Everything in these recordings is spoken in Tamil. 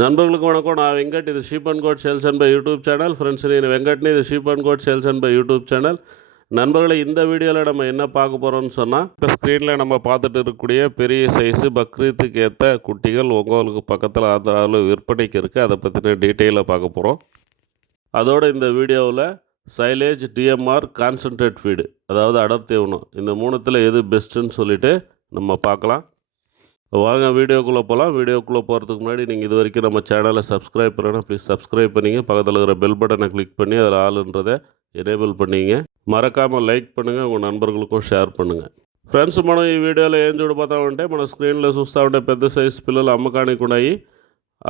நண்பர்களுக்கு வணக்கம். நான் வெங்கட். இது sheep and goat sales and buy YouTube channel. Friends, నేను வெங்கட்னு. இது sheep and goat sales and buy YouTube channel. நண்பர்களை, இந்த வீடியோவில் நம்ம என்ன பார்க்க போகிறோம்னு சொன்னால், இப்போ ஸ்க்ரீனில் நம்ம பார்த்துட்டு இருக்கக்கூடிய பெரிய சைஸு பக்ரீத்துக்கு ஏற்ற குட்டிகள் உங்களுக்கு பக்கத்தில் ஆந்திராவில் விற்பனைக்கு இருக்குது. அதை பற்றின டீட்டெயிலாக பார்க்க போகிறோம். அதோடு இந்த வீடியோவில் சைலேஜ், டிஎம்ஆர், கான்சன்ட்ரேட் ஃபீடு, அதாவது அடர் தீவனம், இந்த மூணுத்தில் எது பெஸ்ட்டுன்னு சொல்லிவிட்டு நம்ம பார்க்கலாம். வாங்க வீடியோக்குள்ளே போகலாம். வீடியோக்குள்ளே போகிறதுக்கு முன்னாடி நீங்கள் இது வரைக்கும் நம்ம சேனலை சப்ஸ்கிரைப் பண்ணணும், ப்ளீஸ் சப்ஸ்கிரைப் பண்ணிங்க. பக்கத்தில் இருக்கிற பெல் பட்டனை கிளிக் பண்ணி அதில் ஆளுன்றதை எனேபிள் பண்ணிங்க. மறக்காமல் லைக் பண்ணுங்கள், உங்கள் నన్బర్గులக்கும் షేర్ பண்ணுங்கள். ఫ్రెండ్స్, మనం ఈ వీడియోలో ఏం చూడబోతామంటే, మన స్క్రీన్లో చూస్తూ ఉంటే పెద్ద సైజు పిల్లలు అమ్మకానికి ఉన్నాయి.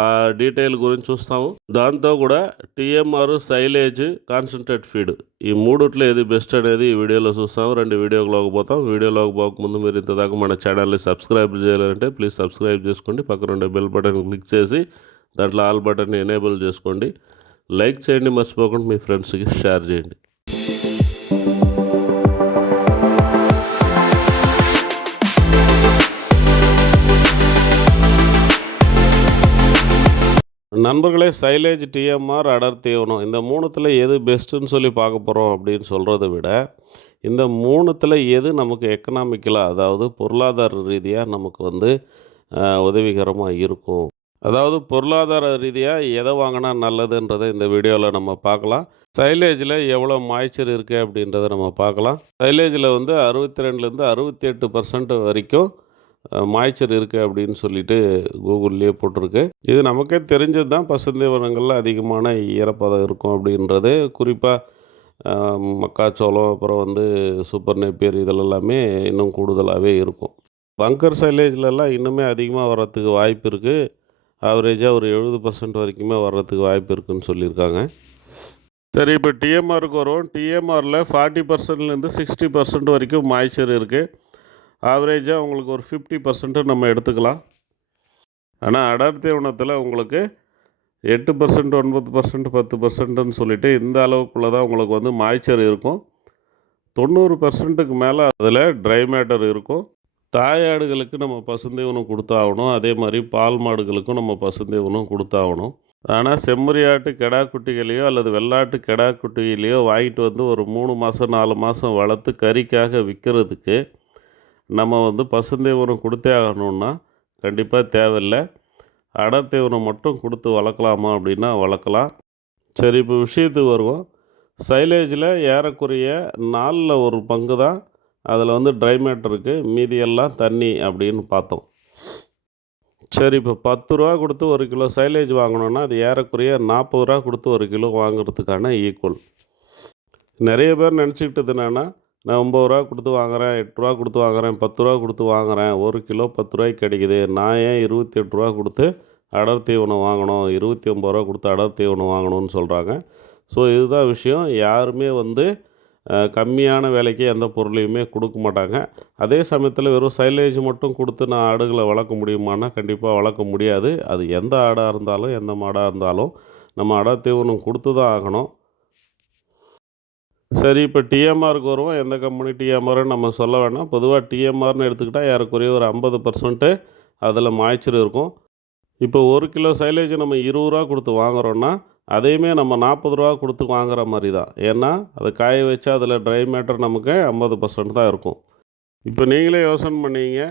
ఆ డీటెయిల్ గురించి చూస్తాము. దాంతో కూడా టీఎంఆర్, సైలేజ్, కాన్సన్ట్రేట్ ఫీడ్, ఈ మూడిట్లో ఏది బెస్ట్ అనేది ఈ వీడియోలో చూస్తాము. రెండు వీడియోలోకి పోతాం. వీడియోలోకి పోకముందు మీరు ఇంతదాకా మన ఛానల్ని సబ్స్క్రైబ్ చేయాలంటే ప్లీజ్ సబ్స్క్రైబ్ చేసుకోండి. పక్కన ఉండే బెల్ బటన్ క్లిక్ చేసి దాంట్లో ఆల్ బటన్ని ఎనేబుల్ చేసుకోండి. లైక్ చేయండి, మర్చిపోకుండా మీ ఫ్రెండ్స్కి షేర్ చేయండి. நண்பர்களே, சைலேஜ், டிஎம்ஆர், அடர் தீவனம், இந்த மூணுத்தில் எது பெஸ்ட்டுன்னு சொல்லி பார்க்க போகிறோம் அப்படின்னு சொல்கிறத விட, இந்த மூணுத்தில் எது நமக்கு எக்கனாமிக்கலாக, அதாவது பொருளாதார ரீதியாக நமக்கு உதவிகரமாக இருக்கும், அதாவது பொருளாதார ரீதியாக எதை வாங்கினா நல்லதுன்றதை இந்த வீடியோவில் நம்ம பார்க்கலாம். சைலேஜில் எவ்வளோ மாய்ச்சர் இருக்குது அப்படின்றத நம்ம பார்க்கலாம். சைலேஜில் 62லேருந்து 68% வரைக்கும் மாய்ச்சர் இருக்குது அப்படின்னு சொல்லிட்டு கூகுள்லேயே போட்டிருக்கு. இது நமக்கே தெரிஞ்சது தான். பசுந்தீவனங்களில் அதிகமான ஈரப்பதம் இருக்கும் அப்படின்றது. குறிப்பாக மக்காச்சோளம், அப்புறம் சூப்பர் நேப்பியர், இதிலெல்லாமே இன்னும் கூடுதலாகவே இருக்கும். பங்கர் சைலேஜ்லலாம் இன்னுமே அதிகமாக வர்றதுக்கு வாய்ப்பு இருக்குது. ஆவரேஜாக ஒரு 70% வரைக்குமே வர்றதுக்கு வாய்ப்பு இருக்குதுன்னு சொல்லியிருக்காங்க. சரி, இப்போ டிஎம்ஆருக்கு வருவோம். டிஎம்ஆரில் 40%லேருந்து 60% வரைக்கும் மாய்ச்சர் இருக்குது. ஆவரேஜாக உங்களுக்கு ஒரு 50% நம்ம எடுத்துக்கலாம். ஆனால் அடர் தீவனத்தில் உங்களுக்கு 8%, 9%, 10%ன்னு சொல்லிட்டு இந்த அளவுக்குள்ளே தான் உங்களுக்கு மாய்ச்சர் இருக்கும். 90%க்கு மேலே அதில் ட்ரை மேட்டர் இருக்கும். தாயாடுகளுக்கு நம்ம பசுந்தீவனம் கொடுத்தாகணும். அதே மாதிரி பால் மாடுகளுக்கும் நம்ம பசுந்தீவனம் கொடுத்தாகணும். ஆனால் செம்மறியாட்டு கெடா குட்டிகளையோ அல்லது வெள்ளாட்டு கெடா குட்டிகளையோ வாங்கிட்டு ஒரு 3 மாதம் 4 மாதம் வளர்த்து கறிக்காக விற்கிறதுக்கு நம்ம பசுந்தீவனம் கொடுத்தே ஆகணுன்னா கண்டிப்பாக தேவையில்லை. அடர் தீவனம் மட்டும் கொடுத்து வளர்க்கலாமா அப்படின்னா வளர்க்கலாம். சரி, இப்போ விஷயத்துக்கு வருவோம். சைலேஜில் ஏறக்குறைய 4ல் 1 பங்கு தான் அதில் ட்ரை மேட்டர் இருக்குது, மீதியெல்லாம் தண்ணி அப்படின்னு பார்த்தோம். சரி, இப்போ 10 ரூபா கொடுத்து 1 கிலோ சைலேஜ் வாங்கினோன்னா அது ஏறக்குறைய 40 ரூபா கொடுத்து 1 கிலோ வாங்குறதுக்கான ஈக்குவல். நிறைய பேர் நினச்சிக்கிட்டது என்னென்னா, நான் 9 ரூபா கொடுத்து வாங்குகிறேன், 8 ரூபா கொடுத்து வாங்குகிறேன், 10 ரூபா கொடுத்து வாங்குகிறேன், 1 கிலோ 10 ரூபாய்க்கு கிடைக்குது, நான் ஏன் 28 ரூபா கொடுத்து அடர் தீவனம் வாங்கணும், 29 ரூபா கொடுத்து அடர் தீவனம் வாங்கணும்னு சொல்கிறாங்க. ஸோ இதுதான் விஷயம். யாருமே கம்மியான விலைக்கு எந்த பொருளையுமே கொடுக்க மாட்டாங்க. அதே சமயத்தில் வெறும் சைலேஜ் மட்டும் கொடுத்து நான் ஆடுகளை வளர்க்க முடியுமான்னா கண்டிப்பாக வளர்க்க முடியாது. அது எந்த ஆடாக இருந்தாலும் எந்த மாடாக இருந்தாலும் நம்ம அடர் தீவனம் கொடுத்து தான் ஆகணும். சரி, இப்போ டிஎம்ஆருக்கு வருவோம். எந்த கம்பெனி டிஎம்ஆர்னு நம்ம சொல்ல வேணாம். பொதுவாக டிஎம்ஆர்னு எடுத்துக்கிட்டால் ஏறக்குறைய ஒரு 50% அதில் மாய்ச்சர் இருக்கும். இப்போ 1 கிலோ சைலேஜ் நம்ம 20 ரூபா கொடுத்து வாங்குகிறோன்னா அதையுமே நம்ம 40 ரூபா கொடுத்து வாங்குகிற மாதிரி தான். ஏன்னா அதை காய வச்சா அதில் ட்ரை மேட்டர் நமக்கு 50% தான் இருக்கும். இப்போ நீங்களே யோசனை பண்ணிங்க,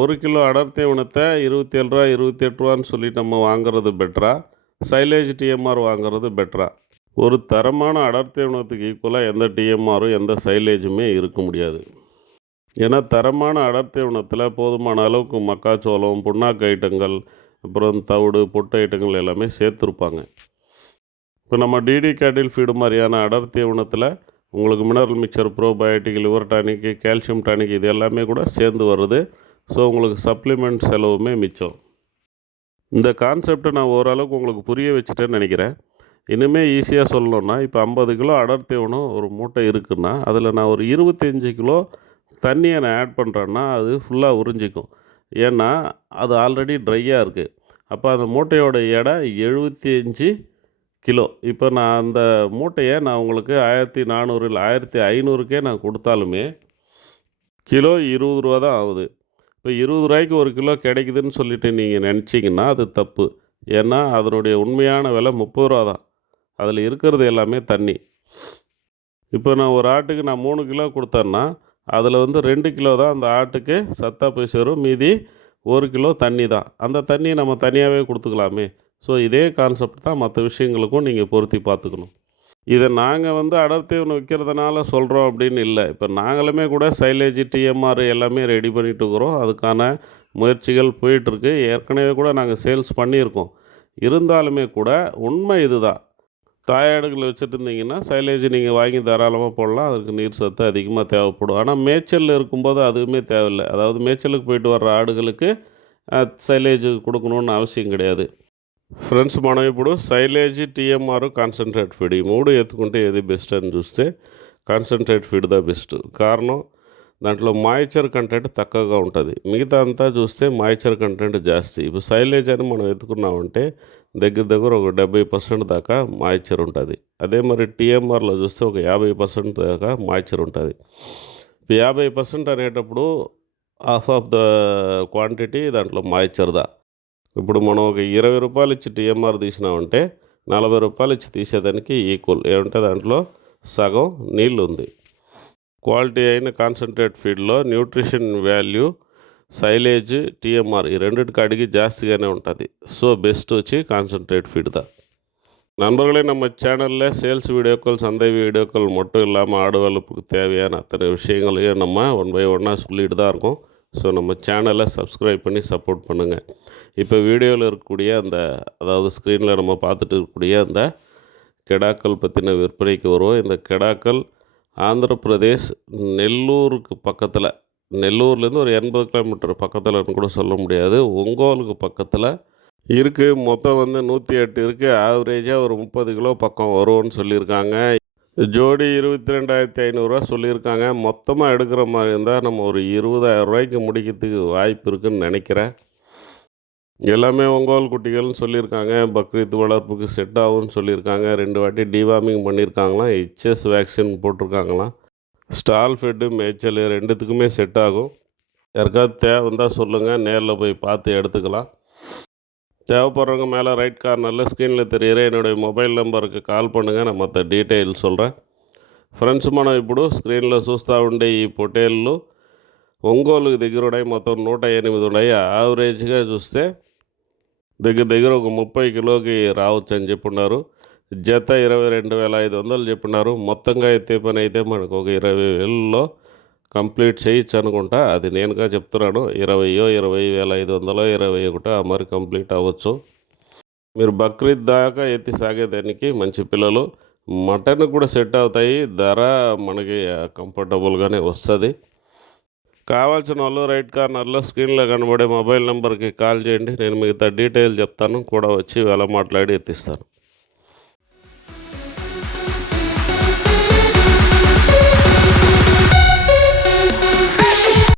1 கிலோ அடர் தீவனத்தை 27 ரூபா 28 ரூபான்னு சொல்லிட்டு நம்ம வாங்குறது பெட்டரா, சைலேஜ் டிஎம்ஆர் வாங்குறது பெட்டரா? ஒரு தரமான அடர் தீவனத்துக்கு ஈக்குவலாக எந்த டிஎம்ஆரும் எந்த சைலேஜுமே இருக்க முடியாது. ஏன்னா தரமான அடர் தீவனத்தில் போதுமான அளவுக்கு மக்காச்சோளம், புண்ணாக்கு ஐட்டங்கள், அப்புறம் தவிடு, பொட்டு ஐட்டங்கள் எல்லாமே சேர்த்துருப்பாங்க. இப்போ நம்ம டிடி கேட்டில் ஃபீடு மாதிரியான அடர் தீவனத்தில் உங்களுக்கு mineral mixer, probiotic, liver tonic, calcium tonic, இது எல்லாமே கூட சேர்ந்து வருது. ஸோ உங்களுக்கு சப்ளிமெண்ட் செலவுமே மிச்சம். இந்த கான்செப்டை நான் ஓரளவுக்கு உங்களுக்கு புரிய வச்சுட்டேன்னு நினைக்கிறேன். இனிமேல் ஈஸியாக சொல்லணுன்னா, இப்போ 50 கிலோ அடர் தீவனம் ஒரு மூட்டை இருக்குன்னா அதில் நான் ஒரு 25 கிலோ தண்ணியை நான் ஆட் பண்ணுறேன்னா அது ஃபுல்லாக உறிஞ்சிக்கும். ஏன்னா அது ஆல்ரெடி ட்ரையாக இருக்குது. அப்போ அந்த மூட்டையோட எடை 75 கிலோ. இப்போ நான் அந்த மூட்டையை நான் உங்களுக்கு 1400 இல்லை 1500க்கே நான் கொடுத்தாலுமே கிலோ 20 ரூபா தான் ஆகுது. இப்போ 20 ரூபாய்க்கு 1 கிலோ கிடைக்குதுன்னு சொல்லிட்டு நீங்கள் நினச்சிங்கன்னா அது தப்பு. ஏன்னா அதனுடைய உண்மையான விலை ரூ. 30 தான். அதில் இருக்கிறது எல்லாமே தண்ணி. இப்போ நான் ஒரு ஆட்டுக்கு நான் 3 கிலோ கொடுத்தேன்னா, அதில் வந்து 2 கிலோ தான் அந்த ஆட்டுக்கு சத்தா போய் சேரும். மீதி 1 கிலோ தண்ணி தான். அந்த தண்ணியை நம்ம தனியாகவே கொடுத்துக்கலாமே. ஸோ இதே கான்செப்ட் தான் மற்ற விஷயங்களுக்கும் நீங்கள் பொருத்தி பார்த்துக்கணும். இதை நாங்கள் வந்து அடர் தீவனம் விற்கிறதுனால சொல்கிறோம் அப்படின்னு இல்லை. இப்போ நாங்களுமே கூட சைலேஜ், டிஎம்ஆர் எல்லாமே ரெடி பண்ணிட்டு இருக்கிறோம். அதுக்கான முயற்சிகள் போயிட்டுருக்கு. ஏற்கனவே கூட நாங்கள் சேல்ஸ் பண்ணியிருக்கோம். இருந்தாலுமே கூட உண்மை இதுதான். தாயாடுகள் வச்சுட்டு இருந்தீங்கன்னா சைலேஜ் நீங்கள் வாங்கி தாராளமாக போடலாம். அதுக்கு நீர் சத்து அதிகமாக தேவைப்படும். ஆனால் மேய்ச்சலில் இருக்கும்போது அதுவுமே தேவையில்லை. அதாவது மேய்ச்சலுக்கு போயிட்டு வர்ற ஆடுகளுக்கு சைலேஜ் கொடுக்கணுன்னு அவசியம் கிடையாது. ఫ్రెండ్స్ మనం ఇప్పుడు సైలేజ్ టీఎంఆర్ కాన్సన్ట్రేట్ ఫీడ్ ఈ మూడు ఎత్తుకుంటే ఏది బెస్ట్ అని చూస్తే కాన్సన్ట్రేట్ ఫీడ్ ద బెస్ట్. కారణం దాంట్లో మాయిశ్చర్ కంటెంట్ తక్కువగా ఉంటుంది. మిగతా అంతా చూస్తే మాయిశ్చర్ కంటెంట్ జాస్తి. ఇప్పుడు సైలేజ్ అని మనం ఎత్తుకున్నామంటే దగ్గర దగ్గర ఒక 70% దాకా మాయిశ్చర్ ఉంటుంది. అదే మరి టీఎంఆర్లో చూస్తే ఒక 50% దాకా మాయిశ్చర్ ఉంటుంది. 50% అనేటప్పుడు హాఫ్ ఆఫ్ ద క్వాంటిటీ దాంట్లో మాయిశ్చర్దా. ఇప్పుడు మనం ఒక రూ. 20 ఇచ్చి టీఎంఆర్ తీసినామంటే రూ. 40 ఇచ్చి తీసేదానికి ఈక్వల్. ఏమంటే దాంట్లో సగం నీళ్ళు ఉంది. క్వాలిటీ అయిన కాన్సన్ట్రేట్ ఫీడ్లో న్యూట్రిషన్ వాల్యూ సైలేజ్, టీఎంఆర్ ఈ రెండిటికి అడిగి ಜಾಸ್ತಿಗಾನೇ ఉంటుంది. ஸோ பெஸ்ட் வச்சு கான்சன்ட்ரேட் ஃபீடு தான். நண்பர்களே, நம்ம சேனலில் சேல்ஸ் வீடியோக்கள், சந்தை வீடியோக்கள் மட்டும் இல்லாமல் ஆடு வளர்ப்புக்கு தேவையான அத்தனை விஷயங்களையும் நம்ம ஒன் பை ஒன்னாக சொல்லிட்டு தான் இருக்கோம். ஸோ நம்ம சேனலை சப்ஸ்கிரைப் பண்ணி சப்போர்ட் பண்ணுங்கள். இப்போ வீடியோவில் இருக்கக்கூடிய அதாவது ஸ்க்ரீனில் நம்ம பார்த்துட்டு இருக்கக்கூடிய அந்த கெடாக்கள் பற்றின விற்பனைக்கு வருவோம். இந்த கெடாக்கள் ஆந்திர பிரதேஷ் நெல்லூருக்கு பக்கத்தில், நெல்லூர்லேருந்து ஒரு 80 கிலோமீட்டர் பக்கத்தில்னு கூட சொல்ல முடியாது, ஒங்கோலுக்கு பக்கத்தில் இருக்குது. மொத்தம் வந்து 108 இருக்குது. ஆவரேஜாக ஒரு 30 கிலோ பக்கம் வரும்னு சொல்லியிருக்காங்க. ஜோடி 22,500 சொல்லியிருக்காங்க. மொத்தமாக எடுக்கிற மாதிரி இருந்தால் நம்ம ஒரு 20,000 முடிக்கிறதுக்கு வாய்ப்பு இருக்குதுன்னு நினைக்கிறேன். எல்லாமே ஒங்கோல் குட்டிகள்னு சொல்லியிருக்காங்க. பக்ரீத் வளர்ப்புக்கு செட் ஆகும்னு சொல்லியிருக்காங்க. 2 வாட்டி டிவார்மிங் பண்ணியிருக்காங்களாம். ஹெச்எஸ் வேக்சின் போட்டிருக்காங்களாம். ஸ்டால் ஃபெட்டு, மேய்ச்சல் ரெண்டுத்துக்குமே செட் ஆகும். யாருக்காவது தேவை இருந்தால் சொல்லுங்கள், நேரில் போய் பார்த்து எடுத்துக்கலாம். தேவைப்படுறவங்க மேலே ரைட் கார்னரில் ஸ்க்ரீனில் தெரிகிற என்னுடைய మొబైల్ నెంబర్కి కాల్ பண்ணுங்கள். நான் மற்ற డీటెయిల్ சொல்கிறேன். ఫ్రెండ్స్, మనం ఇప్పుడు స్క్రీన్లో చూస్తూ ఉండే ఈ పొటేళ్ళు ఒంగోలుకు దగ్గర ఉన్నాయి. మొత్తం 108 ఉన్నాయి. యావరేజ్గా చూస్తే దగ్గర దగ్గర ఒక 30 కిలోకి రావచ్చు అని చెప్పున్నారు. జత 22,500 చెప్పున్నారు. మొత్తంగా ఎత్తే పని అయితే మనకు ఒక 20,000లో కంప్లీట్ చేయొచ్చు అనుకుంటా. అది నేనుగా చెప్తున్నాను. 20,500, 21 ఆ మరి కంప్లీట్ అవ్వచ్చు. మీరు బక్రీద్ దాకా ఎత్తి సాగేదానికి మంచి పిల్లలు. మటన్ కూడా సెట్ అవుతాయి. ధర మనకి కంఫర్టబుల్గానే వస్తుంది. కావాల్సిన వాళ్ళు రైట్ కార్నర్లో స్క్రీన్లో కనబడే మొబైల్ నెంబర్కి కాల్ చేయండి. నేను మిగతా డీటెయిల్ చెప్తాను. కూడా వచ్చి వేళ మాట్లాడి ఎత్తిస్తాను.